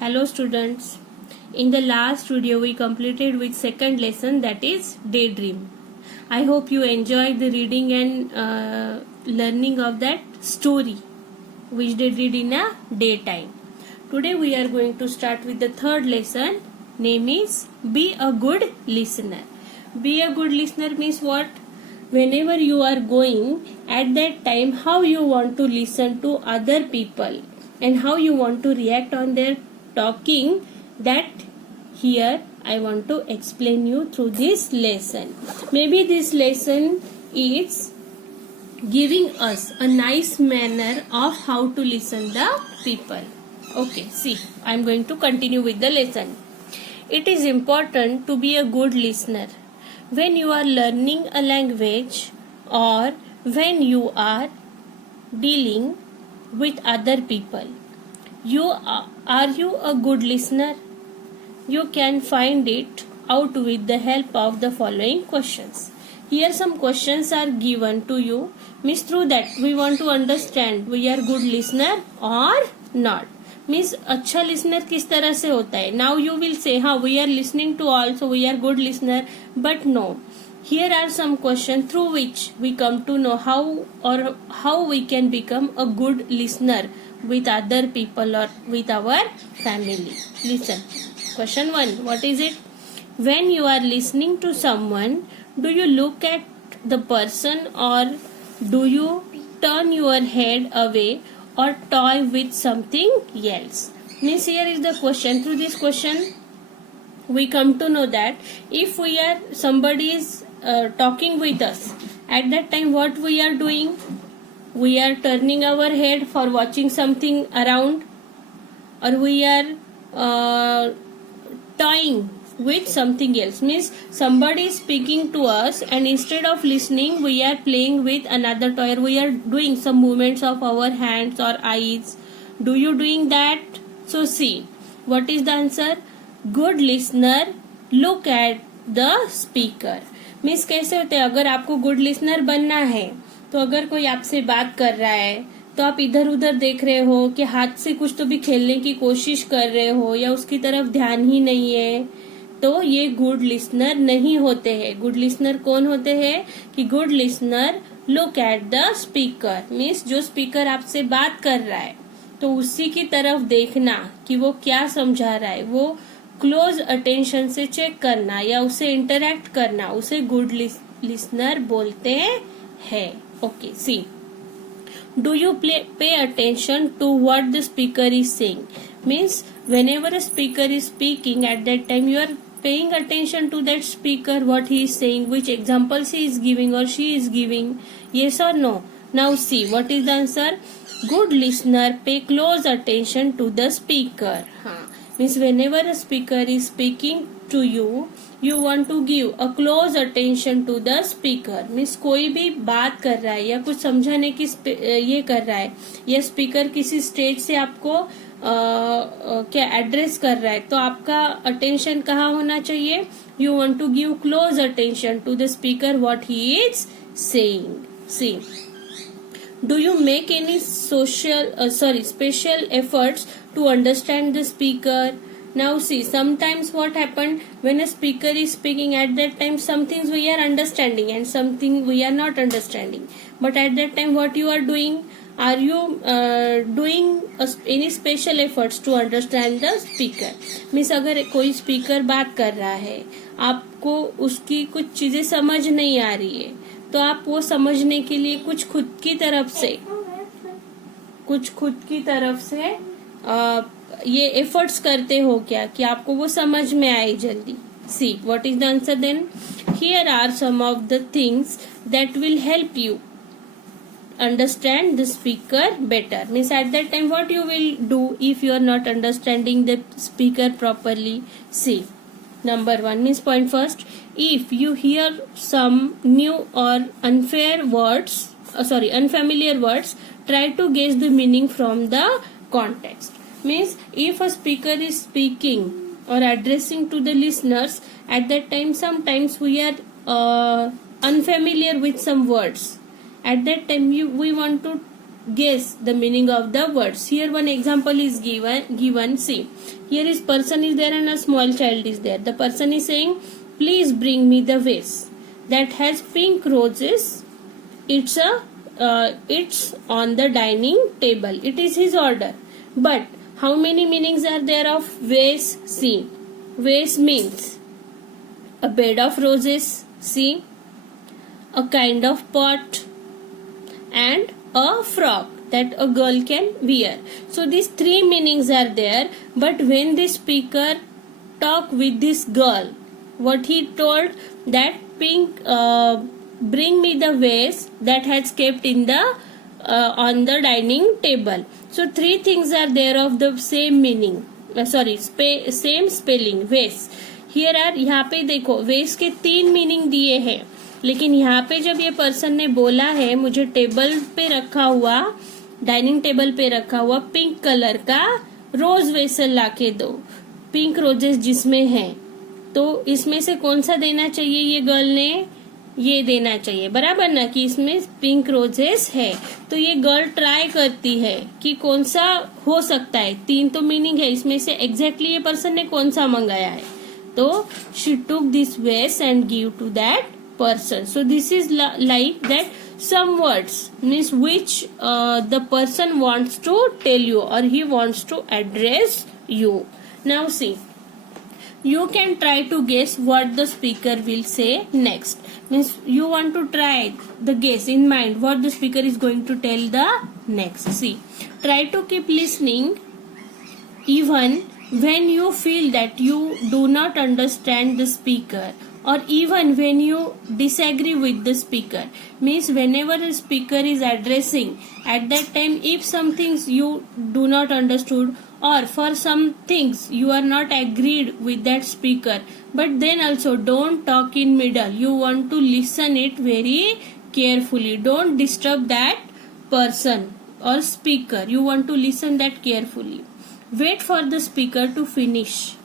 Hello students. In the last video we completed with second lesson, that is daydream. I hope you enjoyed the reading and learning of that story which they read in a daytime. Today we are going to start with the third lesson. Name is Be a Good Listener. Be a good listener means what? Whenever you are going, at that time how you want to listen to other people and how you want to react on their talking, that here I want to explain you through this lesson. Maybe this lesson is giving us a nice manner of how to listen the people. Okay, see, I am going to continue with the lesson. It is important to be a good listener when you are learning a language or when you are dealing with other people. Are you a good listener? You can find it out with the help of the following questions. Here some questions are given to you. Means through that we want to understand we are good listener or not. Means अच्छा listener किस तरह से होता है. Now you will say हाँ we are listening to all, so we are good listener, but no. Here are some questions through which we come to know how we can become a good listener with other people or with our family. Listen. Question 1. What is it? When you are listening to someone, do you look at the person or do you turn your head away or toy with something else? Means here is the question. Through this question, we come to know that if somebody is talking with us, at that time what we are doing? We are turning our head for watching something around, or we are toying with something else. Means somebody is speaking to us and instead of listening we are playing with another toy, or we are doing some movements of our hands or eyes. Do you doing that? So see, what is the answer? Good listener look at the speaker. Means कैसे होते हैं, अगर आपको good listener बनना है तो अगर कोई आपसे बात कर रहा है तो आप इधर उधर देख रहे हो कि हाथ से कुछ तो भी खेलने की कोशिश कर रहे हो या उसकी तरफ ध्यान ही नहीं है, तो ये गुड लिसनर नहीं होते हैं. गुड लिसनर कौन होते हैं? कि good listener look at the speaker. Means जो स्पीकर आपसे बात कर रहा है तो उसी की तरफ देखना कि वो क्या समझा रहा है, वो क्लोज अटेंशन से चेक करना या उसे इंटरेक्ट करना, उसे गुड लिसनर बोलते हैं. Okay, see, do you pay attention to what the speaker is saying. Means whenever a speaker is speaking, at that time you are paying attention to that speaker, what he is saying, which examples he is giving or she is giving. Yes or no? Now see, what is the answer? Good listener pay close attention to the speaker. Means whenever a speaker is speaking to you, you want to give a close attention to the speaker. Means कोई भी बात कर रहा है या कुछ समझाने की ये कर रहा है, या स्पीकर किसी स्टेज से आपको क्या एड्रेस कर रहा है, तो आपका अटेंशन कहाँ होना चाहिए? You want to give close attention to the speaker what he is saying. See, do you make any special efforts to understand the speaker? Now see, sometimes what happened when a speaker is speaking, at that time some things we are understanding and something we are not understanding, but at that time what you are doing? Are you doing any special efforts to understand the speaker? Means अगर कोई speaker बात कर रहा है, आपको उसकी कुछ चीजें समझ नहीं आ रही है, तो आप वो समझने के लिए कुछ खुद की तरफ से ये एफर्ट्स करते हो क्या कि आपको वो समझ में आए जल्दी. See, what is the answer then? Here are some of the things that will help you understand the speaker better. Means at that time what you will do if you are not understanding the speaker properly? See, number 1 means point first, if you hear some new or unfamiliar words, try to guess the meaning from the context. Means if a speaker is speaking or addressing to the listeners, at that time sometimes we are unfamiliar with some words. At that time we want to guess the meaning of the words. Here one example is given. See, here is person is there and a small child is there. The person is saying, please bring me the vase that has pink roses. It's on the dining table. It is his order. But how many meanings are there of vase? See, vase means a bed of roses. See, a kind of pot, and a frock that a girl can wear. So these three meanings are there. But when the speaker talked with this girl, what he told, that pink, bring me the vase that has kept in the on the dining table. So three things are there of the same meaning. Same spelling, vase. Here are, यहाँ पे देखो वेस के 3 meaning दिए हैं, लेकिन यहाँ पे जब ये पर्सन ने बोला है मुझे टेबल पे रखा हुआ, डाइनिंग टेबल पे रखा हुआ पिंक कलर का रोज वेसल लाके दो, पिंक रोजेस जिसमें हैं, तो इसमें से कौन सा देना चाहिए? ये गर्ल ने ये देना चाहिए, बराबर ना, कि इसमें पिंक रोजेस है. तो ये गर्ल ट्राई करती है कि कौन सा हो सकता है. 3 तो मीनिंग है, इसमें से एग्जैक्टली ये पर्सन ने कौन सा मंगाया है. तो she took this vase and give to that person. So this is like that some words means which the person wants to tell you or he wants to address you. Now see, you can try to guess what the speaker will say next. Means you want to try the guess in mind what the speaker is going to tell the next. See, try to keep listening even when you feel that you do not understand the speaker, or even when you disagree with the speaker. Means whenever the speaker is addressing, at that time if some things you do not understood, or for some things you are not agreed with that speaker, but then also don't talk in middle. You want to listen it very carefully. Don't disturb that person or speaker. You want to listen that carefully. Wait for the speaker to finish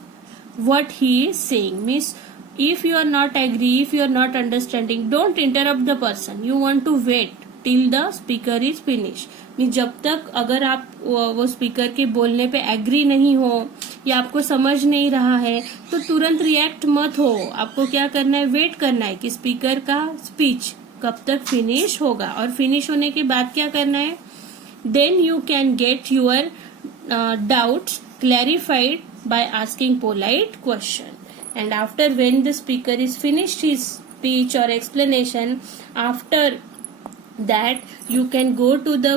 what he is saying. Means if you are not agree, if you are not understanding, don't interrupt the person. You want to wait till the speaker is finished. Means जब तक अगर आप वो speaker के बोलने पे agree नहीं हो या आपको समझ नहीं रहा है तो तुरंत रिएक्ट मत हो. आपको क्या करना है? वेट करना है कि स्पीकर का स्पीच कब तक फिनिश होगा, और फिनिश होने के बाद क्या करना है? Then you can get your doubts clarified by asking polite question. And after when the speaker is finished his speech or explanation, after that you can go to the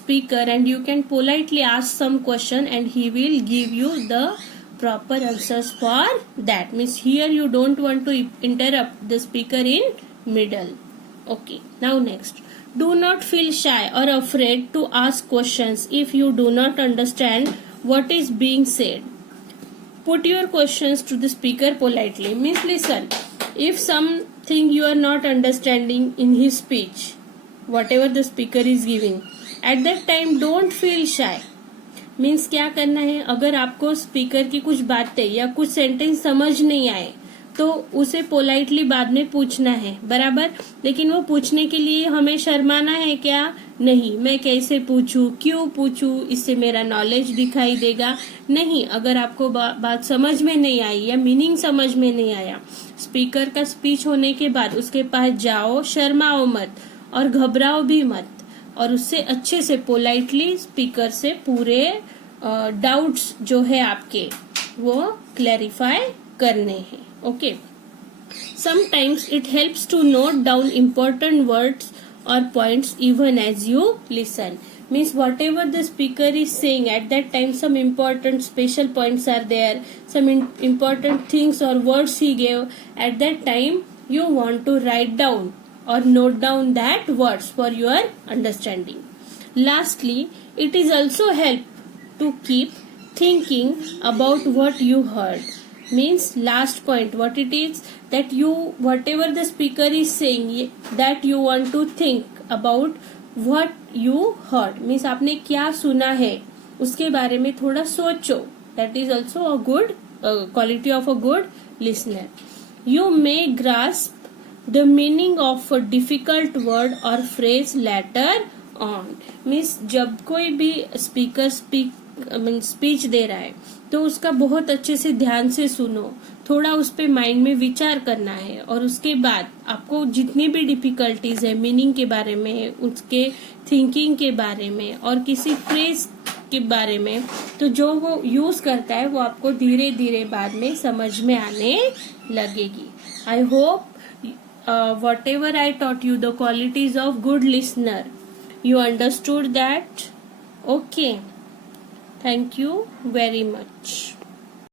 speaker and you can politely ask some question and he will give you the proper answers for that. Means here you don't want to interrupt the speaker in middle. Okay, now next, do not feel shy or afraid to ask questions if you do not understand what is being said. Put your questions to the speaker politely. Means listen, if something you are not understanding in his speech, whatever the speaker is giving, at that time don't feel shy. Means क्या करना है? अगर आपको speaker की कुछ बातें या कुछ सेंटेंस समझ नहीं आए तो उसे पोलाइटली बाद में पूछना है, बराबर. लेकिन वो पूछने के लिए हमें शर्माना है क्या? नहीं. मैं कैसे पूछूं, क्यों पूछूं, इससे मेरा नॉलेज दिखाई देगा? नहीं. अगर आपको बात समझ में नहीं आई या मीनिंग समझ में नहीं आया, स्पीकर का स्पीच होने के बाद उसके पास जाओ, शर्माओ मत और घबराओ भी मत, और उससे अच्छे से पोलाइटली स्पीकर से पूरे डाउट्स जो है आपके वो क्लैरिफाई करने हैं. Okay. Sometimes it helps to note down important words or points even as you listen. Means whatever the speaker is saying at that time, some important special points are there, some important things or words he gave. At that time you want to write down or note down that words for your understanding. Lastly, it is also help to keep thinking about what you heard. Means last point what it is, that you whatever the speaker is saying, that you want to think about what you heard. Means आपने क्या सुना है उसके बारे में थोड़ा सोचो. That is also a good quality of a good listener. You may grasp the meaning of a difficult word or phrase later on means जब कोई भी स्पीकर स्पीच दे रहा है तो उसका बहुत अच्छे से ध्यान से सुनो, थोड़ा उस पे माइंड में विचार करना है, और उसके बाद आपको जितनी भी डिफिकल्टीज है मीनिंग के बारे में, उसके थिंकिंग के बारे में और किसी फ्रेज के बारे में, तो जो वो यूज करता है वो आपको धीरे धीरे बाद में समझ में आने लगेगी. I hope whatever I taught you, the qualities of good listener, you understood that. Okay, thank you very much.